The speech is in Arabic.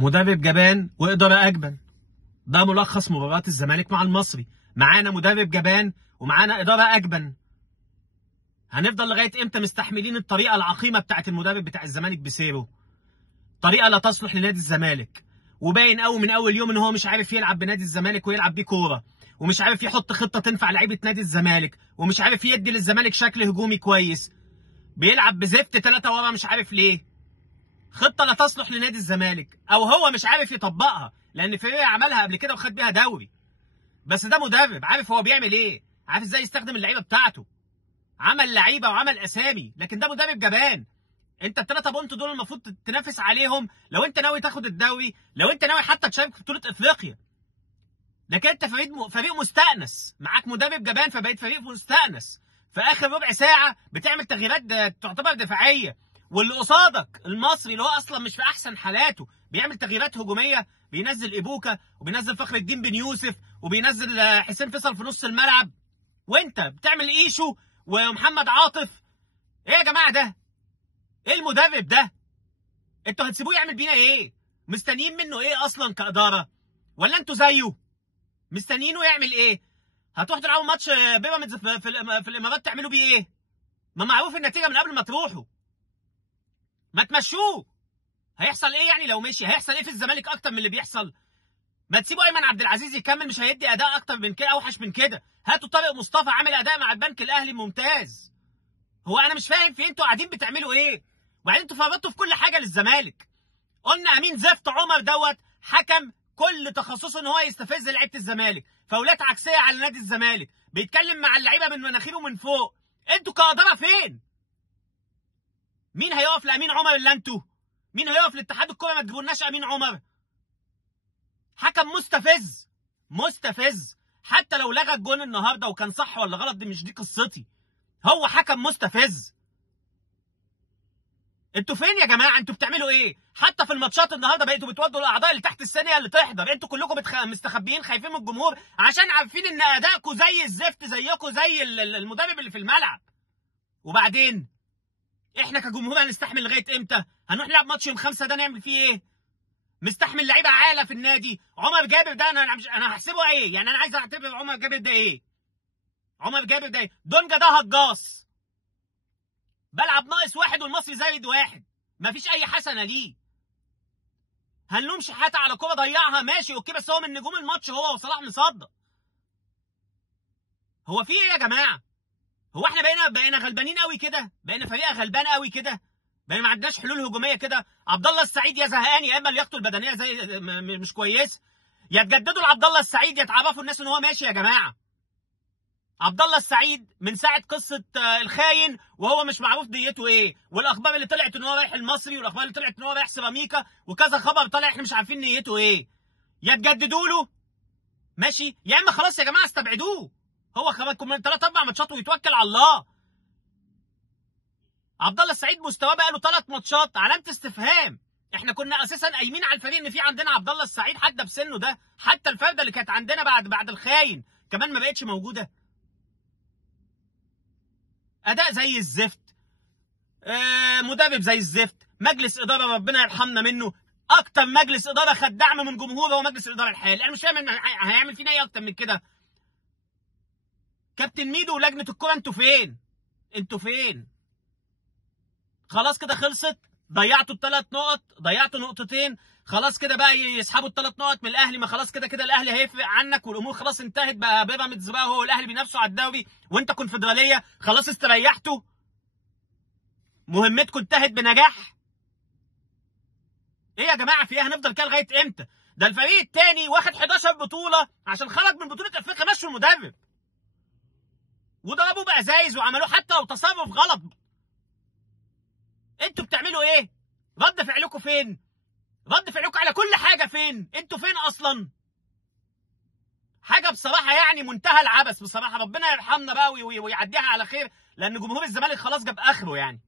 مدرب جبان وإدارة أجبن. ده ملخص مباراة الزمالك مع المصري. معانا مدرب جبان ومعانا إدارة أجبن. هنفضل لغاية إمتى مستحملين الطريقة العقيمة بتاعت المدرب بتاع الزمالك بسيره؟ طريقة لا تصلح لنادي الزمالك، وباين قوي من أول يوم إن هو مش عارف يلعب بنادي الزمالك ويلعب بيه كورة، ومش عارف يحط خطة تنفع لعيبة نادي الزمالك، ومش عارف يدي للزمالك شكل هجومي كويس. بيلعب بزفت 3 ورا مش عارف ليه. خطة لا تصلح لنادي الزمالك، أو هو مش عارف يطبقها، لأن فريق عملها قبل كده وخد بيها دوري. بس ده مدرب عارف هو بيعمل إيه، عارف إزاي يستخدم اللعيبة بتاعته. عمل لعيبة وعمل أسامي، لكن ده مدرب جبان. أنت ال3 بونت دول المفروض تنافس عليهم لو أنت ناوي تاخد الدوري، لو أنت ناوي حتى تشارك في بطولة إفريقيا. لكن أنت فريق مستأنس، معاك مدرب جبان فبقيت فريق مستأنس. في آخر ربع ساعة بتعمل تغييرات تعتبر دفاعية، واللي قصادك المصري اللي هو اصلا مش في احسن حالاته بيعمل تغييرات هجوميه، بينزل ايبوكا وبينزل فخر الدين بن يوسف وبينزل حسين فيصل في نص الملعب، وانت بتعمل ايشو ومحمد عاطف. ايه يا جماعه ده؟ ايه المدرب ده؟ انتوا هتسيبوه يعمل بينا ايه؟ مستنيين منه ايه اصلا كاداره؟ ولا انتوا زيه مستنيينه يعمل ايه؟ هتروحوا تلعبوا ماتش بيراميدز في الامارات تعملوا بيه ايه؟ ما معروف النتيجه من قبل ما تروحوا. ما تمشوه. هيحصل ايه يعني لو مشي؟ هيحصل ايه في الزمالك اكتر من اللي بيحصل؟ ما تسيبوا ايمن عبد العزيز يكمل، مش هيدي اداء اكتر من كده، اوحش من كده. هاتوا طارق مصطفى عامل اداء مع البنك الاهلي ممتاز. هو انا مش فاهم في انتوا قاعدين بتعملوا ايه؟ وبعدين انتوا فرطتوا في كل حاجه للزمالك. قلنا امين زفت عمر دوت حكم كل تخصصه ان هو يستفز لعيبه الزمالك، فاولات عكسيه على نادي الزمالك، بيتكلم مع اللعيبه من مناخيره من فوق. انتوا كاداره فين؟ مين هيقف لامين عمر الا انتوا؟ مين هيقف لاتحاد الكوره؟ ما تجيبولناش امين عمر. حكم مستفز مستفز. حتى لو لغى الجون النهارده وكان صح ولا غلط دي مش دي قصتي، هو حكم مستفز. انتوا فين يا جماعه؟ انتوا بتعملوا ايه؟ حتى في الماتشات النهارده بقيتوا بتودوا الاعضاء اللي تحت الثانيه اللي تحضر. انتوا كلكم مستخبيين خايفين من الجمهور عشان عارفين ان ادائكم زي الزفت، زيكم زي المدرب اللي في الملعب. وبعدين احنا كجمهور هنستحمل لغايه امتى؟ هنروح نلعب ماتش يوم 5 ده نعمل فيه ايه؟ مستحمل لعيبه عاله في النادي. عمر جابر ده انا هحسبه ايه؟ يعني انا عايز اعتبر عمر جابر ده ايه؟ عمر جابر ده ايه؟ دونجا ده هجاص. بلعب ناقص 1 والمصري زايد 1، مفيش اي حسنه ليه. هنلوم شحاته على كوره ضيعها ماشي اوكي، بس هو من نجوم الماتش هو وصلاح مصدق. هو في ايه يا جماعه؟ هو احنا بقينا غلبانين قوي كده؟ بقينا فريق غلبان قوي كده؟ بقينا ما عندناش حلول هجوميه كده؟ عبد الله السعيد يا زهقان يا اما لياقته البدنيه زي مش كويس، يا تجددوا لعبد الله السعيد يا تعرفوا الناس ان هو ماشي يا جماعه. عبد الله السعيد من ساعه قصه الخاين وهو مش معروف ديته ايه، والاخبار اللي طلعت ان هو رايح المصري، والاخبار اللي طلعت ان هو رايح سيراميكا، وكذا خبر طلع احنا مش عارفين نيته ايه. يا تجددوا له ماشي، يا اما خلاص يا جماعه استبعدوه. هو كمان 3-4 ماتشات ويتوكل على الله. عبد الله السعيد مستواه بقى له 3 ماتشات علامه استفهام. احنا كنا اساسا قايمين على الفريق ان في عندنا عبد الله السعيد حتى بسنه ده، حتى الفرده اللي كانت عندنا بعد الخاين كمان ما بقتش موجوده. اداء زي الزفت، مدرب زي الزفت، مجلس اداره ربنا يرحمنا منه. اكتر مجلس اداره خد دعم من جمهوره هو مجلس الاداره الحالي. انا مش فاهم هيعمل فينا ايه اكتر من كده. كابتن ميدو ولجنه الكوره انتوا فين؟ انتوا فين؟ خلاص كده خلصت. ضيعتوا ال3 نقط، ضيعتوا نقطتين، خلاص كده بقى يسحبوا ال3 نقط من الاهلي. ما خلاص كده الاهلي هيفرق عنك والامور خلاص انتهت. بقى بيراميدز بقى هو الاهلي بينافسوا على الدوري وانت كونفدراليه، خلاص استريحتوا. مهمتكم انتهت بنجاح. ايه يا جماعه في ايه؟ هنفضل كده لغايه امتى؟ ده الفريق الثاني واخد 11 بطوله عشان خرج من بطوله افريقيا، مشوا المدرب وضربوه بازايز وعملوه حتى لو تصرف غلط. انتوا بتعملوا ايه؟ رد فعلكم فين؟ رد فعلكم على كل حاجه فين؟ انتوا فين اصلا؟ حاجه بصراحه يعني منتهى العبث بصراحه. ربنا يرحمنا بقى ويعديها على خير، لان جمهور الزمالك خلاص جاب اخره يعني.